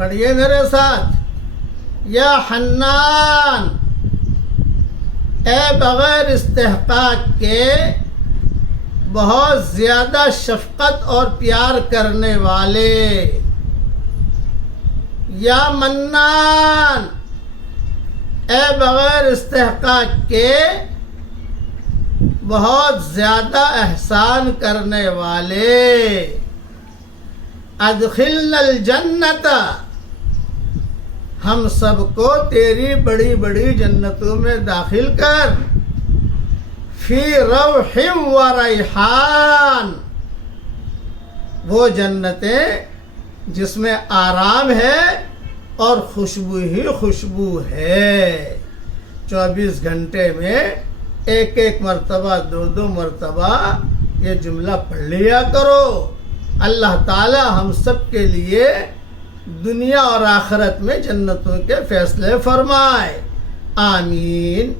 پڑھیے میرے ساتھ، یا حنان، اے بغیر استحقاق کے بہت زیادہ شفقت اور پیار کرنے والے، یا منان، اے بغیر استحقاق کے بہت زیادہ احسان کرنے والے، ادخلنا الجنت، ہم سب کو تیری بڑی بڑی جنتوں میں داخل کر، فی روح و ریحان، وہ جنتیں جس میں آرام ہے اور خوشبو ہی خوشبو ہے۔ 24 گھنٹے میں ایک ایک مرتبہ، دو مرتبہ یہ جملہ پڑھ لیا کرو۔ اللہ تعالی ہم سب کے لیے دنیا اور آخرت میں جنتوں کے فیصلے فرمائے، آمین۔